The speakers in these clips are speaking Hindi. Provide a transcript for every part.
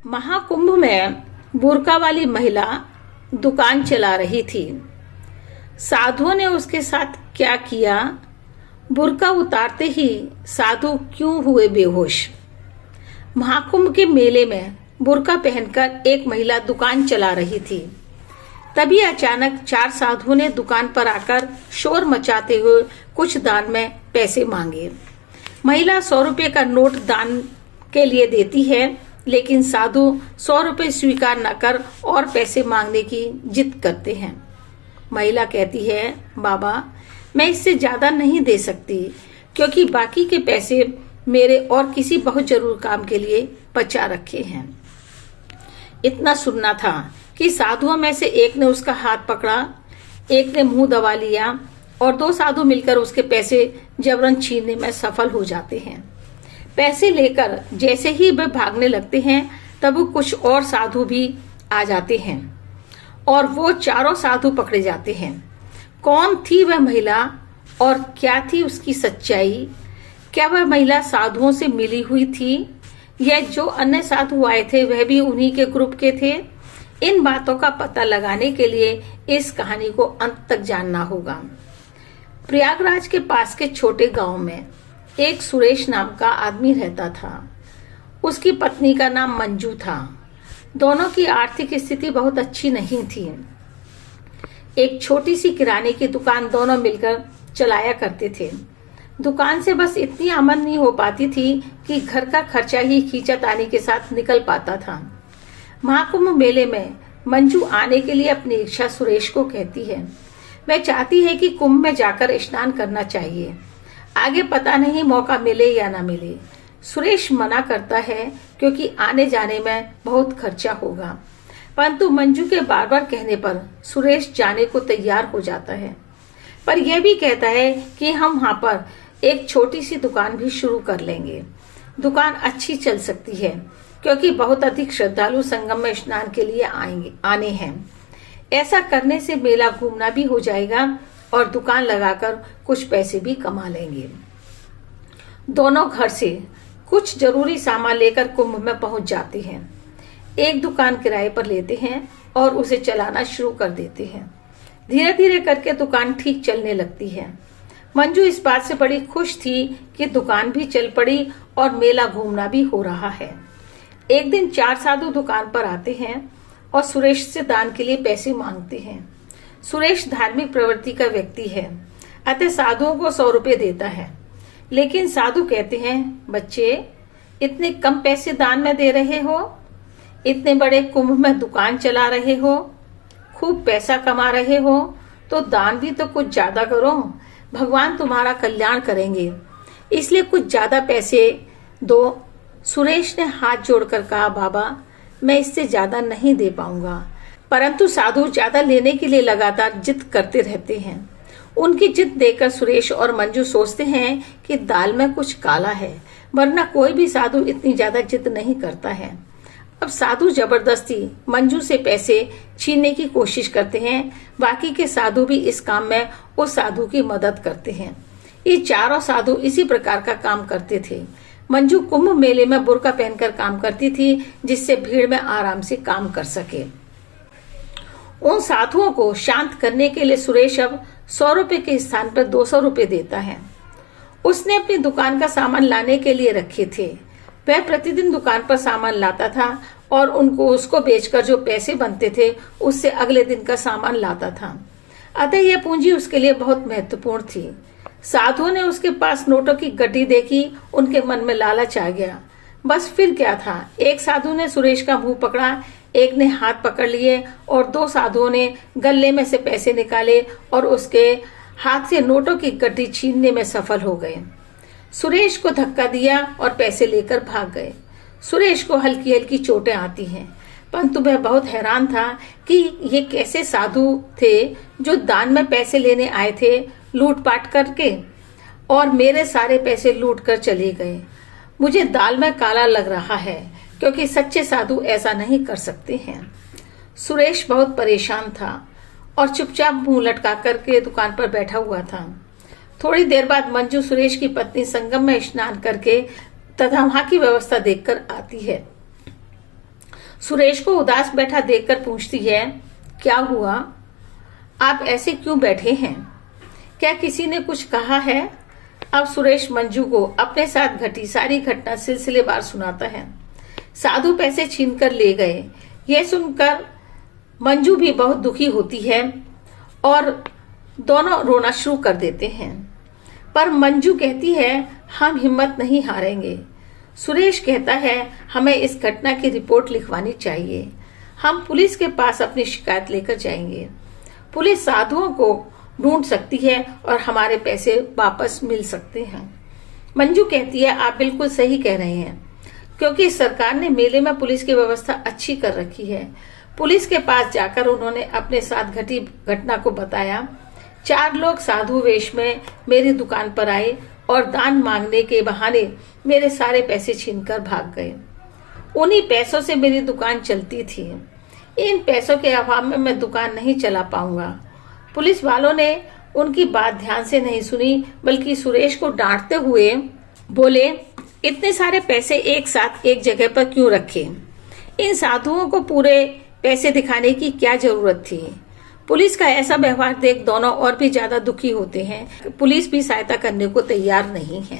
महाकुंभ में बुर्का वाली महिला दुकान चला रही थी। साधुओं ने उसके साथ क्या किया? बुर्का उतारते ही साधु क्यों हुए बेहोश? महाकुंभ के मेले में बुर्का पहनकर एक महिला दुकान चला रही थी। तभी अचानक 4 साधुओं ने दुकान पर आकर शोर मचाते हुए कुछ दान में पैसे मांगे। महिला 100 रुपये का नोट दान के लिए देती है, लेकिन साधु 100 रुपये स्वीकार न कर और पैसे मांगने की जिद करते हैं। महिला कहती है, बाबा मैं इससे ज्यादा नहीं दे सकती, क्योंकि बाकी के पैसे मेरे और किसी बहुत जरूर काम के लिए बचा रखे हैं। इतना सुनना था कि साधुओं में से एक ने उसका हाथ पकड़ा, एक ने मुंह दबा लिया और 2 साधु मिलकर उसके पैसे जबरन छीनने में सफल हो जाते हैं। पैसे लेकर जैसे ही वे भागने लगते हैं, तब कुछ और साधु भी आ जाते हैं और वो चारों साधु पकड़े जाते हैं। कौन थी वह महिला और क्या थी उसकी सच्चाई? क्या वह महिला साधुओं से मिली हुई थी या जो अन्य साधु आए थे वह भी उन्हीं के ग्रुप के थे? इन बातों का पता लगाने के लिए इस कहानी को अंत तक जानना होगा। प्रयागराज के पास के छोटे गांव में एक सुरेश नाम का आदमी रहता था। उसकी पत्नी का नाम मंजू था। दोनों की आर्थिक स्थिति बहुत अच्छी नहीं थी। एक छोटी सी किराने की दुकान दोनों मिलकर चलाया करते थे। दुकान से बस इतनी आमदनी हो पाती थी कि घर का खर्चा ही खींचातानी के साथ निकल पाता था। महाकुंभ मेले में मंजू आने के लिए अपनी इच्छा सुरेश को कहती है। वह चाहती है कि कुंभ में जाकर स्नान करना चाहिए। आगे पता नहीं मौका मिले या ना मिले। सुरेश मना करता है क्योंकि आने जाने में बहुत खर्चा होगा, परंतु मंजू के बार बार कहने पर सुरेश जाने को तैयार हो जाता है। पर यह भी कहता है कि हम वहां पर एक छोटी सी दुकान भी शुरू कर लेंगे। दुकान अच्छी चल सकती है क्योंकि बहुत अधिक श्रद्धालु संगम में स्नान के लिए आने हैं। ऐसा करने से मेला घूमना भी हो जाएगा और दुकान लगाकर कुछ पैसे भी कमा लेंगे। दोनों घर से कुछ जरूरी सामान लेकर कुंभ में पहुंच जाते हैं। एक दुकान किराए पर लेते हैं और उसे चलाना शुरू कर देते हैं। धीरे धीरे करके दुकान ठीक चलने लगती है। मंजू इस बात से बड़ी खुश थी कि दुकान भी चल पड़ी और मेला घूमना भी हो रहा है। एक दिन 4 साधु दुकान पर आते हैं और सुरेश से दान के लिए पैसे मांगते हैं। सुरेश धार्मिक प्रवृत्ति का व्यक्ति है, अतः साधुओं को 100 रुपये देता है। लेकिन साधु कहते हैं, बच्चे इतने कम पैसे दान में दे रहे हो, इतने बड़े कुंभ में दुकान चला रहे हो, खूब पैसा कमा रहे हो, तो दान भी तो कुछ ज्यादा करो। भगवान तुम्हारा कल्याण करेंगे, इसलिए कुछ ज्यादा पैसे दो। सुरेश ने हाथ जोड़कर कहा, बाबा मैं इससे ज्यादा नहीं दे पाऊंगा। परंतु साधु ज्यादा लेने के लिए लगातार जिद करते रहते हैं। उनकी जिद देखकर सुरेश और मंजू सोचते हैं कि दाल में कुछ काला है, वरना कोई भी साधु इतनी ज्यादा जिद नहीं करता है। अब साधु जबरदस्ती मंजू से पैसे छीनने की कोशिश करते हैं। बाकी के साधु भी इस काम में उस साधु की मदद करते हैं। ये चारों साधु इसी प्रकार का काम करते थे। मंजू कुंभ मेले में बुर्का पहनकर काम करती थी, जिससे भीड़ में आराम से काम कर सके। उन साधुओं को शांत करने के लिए सुरेश अब 100 रुपये के स्थान पर 200 रुपये देता है। उसने अपनी दुकान का सामान लाने के लिए रखे थे। वह प्रतिदिन दुकान पर सामान लाता था और उसको बेचकर जो पैसे बनते थे उससे अगले दिन का सामान लाता था। अतः यह पूंजी उसके लिए बहुत महत्वपूर्ण थी। साधुओं ने उसके पास नोटों की गड्डी देखी, उनके मन में लालच आ गया। बस फिर क्या था, एक साधु ने सुरेश का मुंह पकड़ा, एक ने हाथ पकड़ लिए और 2 साधुओं ने गले में से पैसे निकाले और उसके हाथ से नोटों की गड्डी छीनने में सफल हो गए। सुरेश को धक्का दिया और पैसे लेकर भाग गए। सुरेश को हल्की हल्की चोटें आती हैं, परंतु वह बहुत हैरान था कि ये कैसे साधु थे जो दान में पैसे लेने आए थे लूटपाट करके, और मेरे सारे पैसे लूट कर चले गए। मुझे दाल में काला लग रहा है, क्योंकि सच्चे साधु ऐसा नहीं कर सकते हैं। सुरेश बहुत परेशान था और चुपचाप मुंह लटका करके दुकान पर बैठा हुआ था। थोड़ी देर बाद मंजू सुरेश की पत्नी संगम में स्नान करके तथा वहां की व्यवस्था देखकर आती है। सुरेश को उदास बैठा देखकर पूछती है, क्या हुआ? आप ऐसे क्यों बैठे हैं? क्या किसी ने कुछ कहा है? अब सुरेश मंजू को अपने साथ घटी सारी घटना सिलसिलेवार सुनाता है। साधु पैसे छीनकर ले गए, यह सुनकर मंजू भी बहुत दुखी होती है और दोनों रोना शुरू कर देते हैं। पर मंजू कहती है, हम हिम्मत नहीं हारेंगे। सुरेश कहता है, हमें इस घटना की रिपोर्ट लिखवानी चाहिए। हम पुलिस के पास अपनी शिकायत लेकर जाएंगे। पुलिस साधुओं को ढूंढ सकती है और हमारे पैसे वापस मिल सकते हैं। मंजू कहती है, आप बिल्कुल सही कह रहे हैं, क्योंकि सरकार ने मेले में पुलिस की व्यवस्था अच्छी कर रखी है। पुलिस के पास जाकर उन्होंने अपने साथ घटी घटना को बताया। 4 लोग साधु वेश में मेरी दुकान पर आए और दान मांगने के बहाने मेरे सारे पैसे छीनकर भाग गए। उन्हीं पैसों से मेरी दुकान चलती थी। इन पैसों के अभाव में मैं दुकान नहीं चला पाऊंगा। पुलिस वालों ने उनकी बात ध्यान से नहीं सुनी, बल्कि सुरेश को डांटते हुए बोले, इतने सारे पैसे एक साथ एक जगह पर क्यों रखे? इन साधुओं को पूरे पैसे दिखाने की क्या जरूरत थी? पुलिस का ऐसा व्यवहार देख दोनों और भी ज्यादा दुखी होते हैं। पुलिस भी सहायता करने को तैयार नहीं है।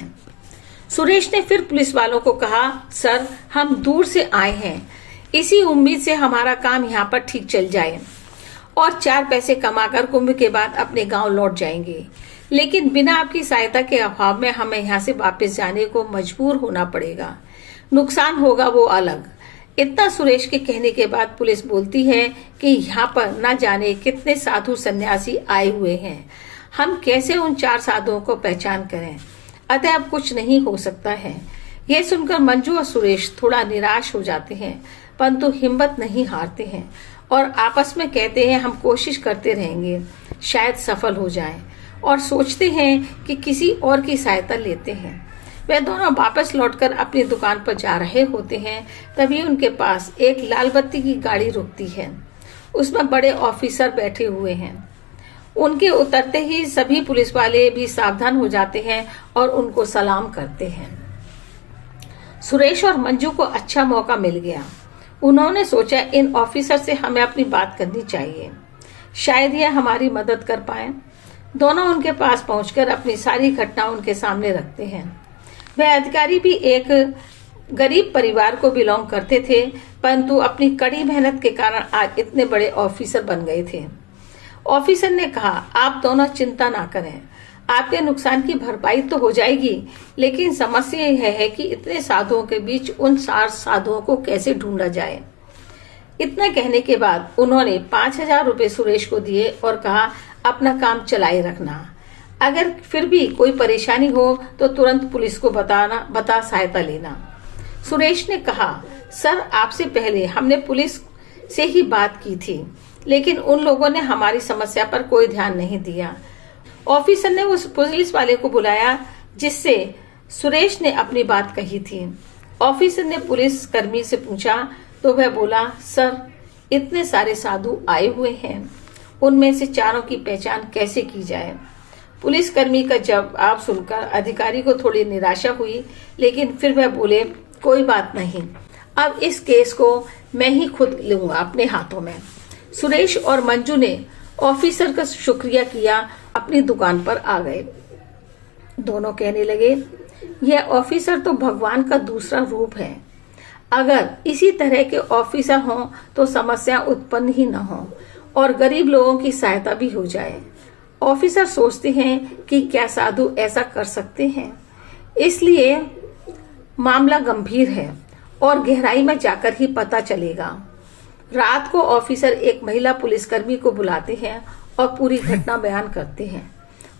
सुरेश ने फिर पुलिस वालों को कहा, सर, हम दूर से आए हैं, इसी उम्मीद से हमारा काम यहाँ पर ठीक चल जाए और 4 पैसे कमाकर कुंभ के बाद अपने गांव लौट जाएंगे। लेकिन बिना आपकी सहायता के अभाव में हमें यहाँ से वापस जाने को मजबूर होना पड़ेगा। नुकसान होगा वो अलग। इतना सुरेश के कहने के बाद पुलिस बोलती है कि यहाँ पर न जाने कितने साधु सन्यासी आए हुए हैं। हम कैसे उन 4 साधुओं को पहचान करें? अतः अब कुछ नहीं हो सकता है। यह सुनकर मंजू और सुरेश थोड़ा निराश हो जाते हैं, परंतु हिम्मत नहीं हारते हैं और आपस में कहते हैं, हम कोशिश करते रहेंगे, शायद सफल हो जाएं, और सोचते हैं कि किसी और की सहायता लेते हैं। वे दोनों वापस लौटकर अपनी दुकान पर जा रहे होते हैं। तभी उनके पास एक लाल बत्ती की गाड़ी रुकती है। उसमें बड़े ऑफिसर बैठे हुए हैं। उनके उतरते ही सभी पुलिस वाले भी सावधान हो जाते हैं और उनको सलाम करते हैं। सुरेश और मंजू को अच्छा मौका मिल गया। उन्होंने सोचा, इन ऑफिसर से हमें अपनी बात करनी चाहिए, शायद यह हमारी मदद कर पाए। दोनों उनके पास पहुंचकर अपनी सारी घटना उनके सामने रखते हैं। वह अधिकारी भी एक गरीब परिवार को बिलोंग करते थे, परंतु अपनी कड़ी मेहनत के कारण आज इतने बड़े ऑफिसर बन गए थे। ऑफिसर ने कहा, आप दोनों चिंता ना करें, आपके नुकसान की भरपाई तो हो जाएगी, लेकिन समस्या यह है कि इतने साधुओं के बीच उन 4 साधुओं को कैसे ढूंढा जाए। इतना कहने के बाद उन्होंने 5,000 रुपए सुरेश को दिए और कहा, अपना काम चलाए रखना। अगर फिर भी कोई परेशानी हो तो तुरंत पुलिस को बता सहायता लेना। सुरेश ने कहा, सर, आपसे पहले हमने पुलिस से ही बात की थी, लेकिन उन लोगों ने हमारी समस्या पर कोई ध्यान नहीं दिया। ऑफिसर ने उस पुलिस वाले को बुलाया जिससे सुरेश ने अपनी बात कही थी। ऑफिसर ने पुलिस कर्मी से पूछा तो वह बोला, सर, इतने सारे साधु आए हुए हैं, उनमें से 4 की पहचान कैसे की जाए? पुलिसकर्मी का जवाब सुनकर अधिकारी को थोड़ी निराशा हुई, लेकिन फिर वह बोले, कोई बात नहीं, अब इस केस को मैं ही खुद लूंगा अपने हाथों में। सुरेश और मंजू ने ऑफिसर का शुक्रिया किया, अपनी दुकान पर आ गए। दोनों कहने लगे, यह ऑफिसर तो भगवान का दूसरा रूप है। अगर इसी तरह के ऑफिसर हों तो समस्या उत्पन्न ही न हो और गरीब लोगों की सहायता भी हो जाए। ऑफिसर सोचते हैं कि क्या साधु ऐसा कर सकते हैं, इसलिए मामला गंभीर है और गहराई में जाकर ही पता चलेगा। रात को ऑफिसर एक महिला पुलिसकर्मी को बुलाते हैं और पूरी घटना बयान करते हैं।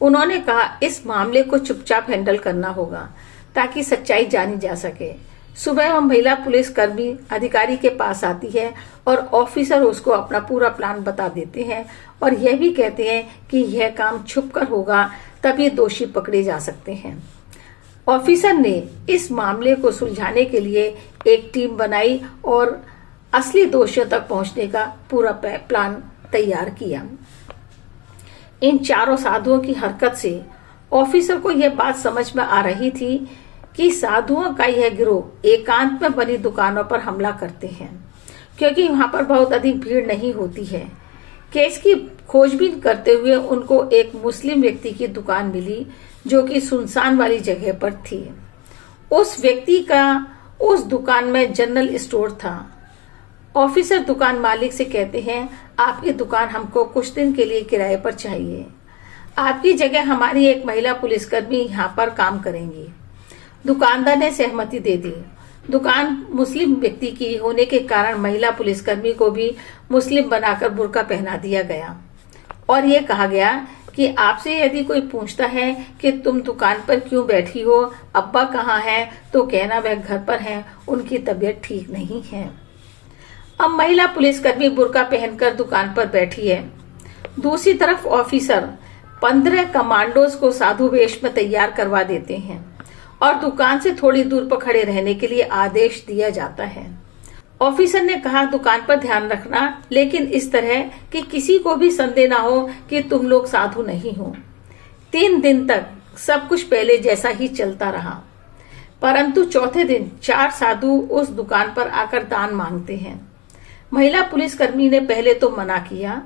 उन्होंने कहा, इस मामले को चुपचाप हैंडल करना होगा ताकि सच्चाई जानी जा सके। सुबह वह महिला पुलिसकर्मी अधिकारी के पास आती है और ऑफिसर उसको अपना पूरा प्लान बता देते हैं और यह भी कहते हैं कि यह काम छुपकर होगा, तभी दोषी पकड़े जा सकते हैं। ऑफिसर ने इस मामले को सुलझाने के लिए एक टीम बनाई और असली दोषियों तक पहुंचने का पूरा प्लान तैयार किया। इन 4 साधुओं की हरकत से ऑफिसर को यह बात समझ में आ रही थी कि साधुओं का यह गिरोह एकांत में बनी दुकानों पर हमला करते हैं, क्योंकि वहां पर बहुत अधिक भीड़ नहीं होती है। केस की खोजबीन करते हुए उनको एक मुस्लिम व्यक्ति की दुकान मिली जो कि सुनसान वाली जगह पर थी। उस व्यक्ति का उस दुकान में जनरल स्टोर था। ऑफिसर दुकान मालिक से कहते हैं, आपकी दुकान हमको कुछ दिन के लिए किराए पर चाहिए। आपकी जगह हमारी एक महिला पुलिसकर्मी यहाँ पर काम करेंगी। दुकानदार ने सहमति दे दी। दुकान मुस्लिम व्यक्ति की होने के कारण महिला पुलिसकर्मी को भी मुस्लिम बनाकर बुर्का पहना दिया गया और ये कहा गया कि आपसे यदि कोई पूछता है कि तुम दुकान पर क्यों बैठी हो, अब्बा कहाँ हैं, तो कहना वह घर पर हैं, उनकी तबीयत ठीक नहीं है। अब महिला पुलिसकर्मी बुर्का पहनकर दुकान पर बैठी है। दूसरी तरफ ऑफिसर 15 कमांडोज को साधु वेश में तैयार करवा देते हैं और दुकान से थोड़ी दूर पर खड़े रहने के लिए आदेश दिया जाता है। ऑफिसर ने कहा, दुकान पर ध्यान रखना, लेकिन इस तरह कि किसी को भी संदेह ना हो कि तुम लोग साधु नहीं हो। 3 दिन तक सब कुछ पहले जैसा ही चलता रहा, परंतु चौथे दिन 4 साधु उस दुकान पर आकर दान मांगते हैं। महिला पुलिसकर्मी ने पहले तो मना किया,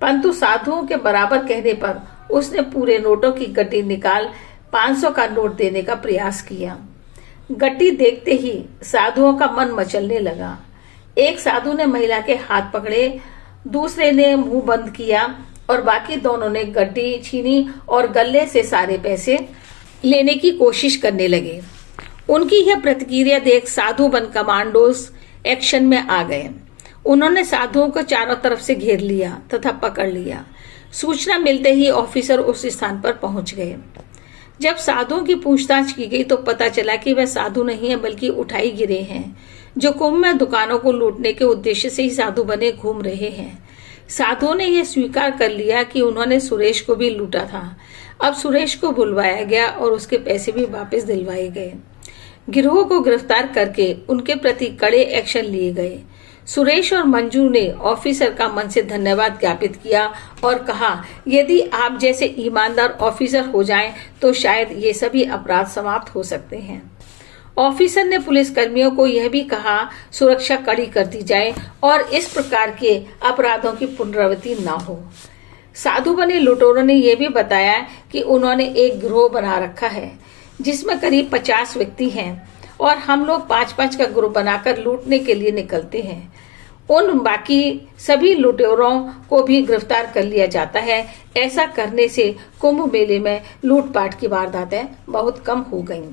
परंतु साधुओं के बराबर कहने पर उसने पूरे नोटों की गड्डी निकाल 500 का नोट देने का प्रयास किया। गड्डी देखते ही साधुओं का मन मचलने लगा। एक साधु ने महिला के हाथ पकड़े, दूसरे ने मुंह बंद किया और बाकी दोनों ने गड्डी छीनी और गले से सारे पैसे लेने की कोशिश करने लगे। उनकी यह प्रतिक्रिया देख साधु बन कमांडोज एक्शन में आ गए। उन्होंने साधुओं को चारों तरफ से घेर लिया तथा पकड़ लिया। सूचना मिलते ही ऑफिसर उस स्थान पर पहुंच गए। जब साधुओं की पूछताछ की गई तो पता चला कि वह साधु नहीं है बल्कि उठाई गिरे हैं, जो कुंभ में दुकानों को लूटने के उद्देश्य से ही साधु बने घूम रहे हैं। साधुओं ने यह स्वीकार कर लिया कि उन्होंने सुरेश को भी लूटा था। अब सुरेश को बुलवाया गया और उसके पैसे भी वापस दिलवाए गए। गिरोह को गिरफ्तार करके उनके प्रति कड़े एक्शन लिए गए। सुरेश और मंजू ने ऑफिसर का मन से धन्यवाद ज्ञापित किया और कहा, यदि आप जैसे ईमानदार ऑफिसर हो जाएं तो शायद ये सभी अपराध समाप्त हो सकते हैं। ऑफिसर ने पुलिसकर्मियों को यह भी कहा, सुरक्षा कड़ी कर दी जाए और इस प्रकार के अपराधों की पुनरावृत्ति न हो। साधु बने लुटेरों ने यह भी बताया कि उन्होंने एक गिरोह बना रखा है जिसमें करीब 50 व्यक्ति हैं और हम लोग 5-5 का ग्रुप बनाकर लूटने के लिए निकलते हैं। उन बाकी सभी लुटेरों को भी गिरफ्तार कर लिया जाता है। ऐसा करने से कुंभ मेले में लूटपाट की वारदातें बहुत कम हो गईं।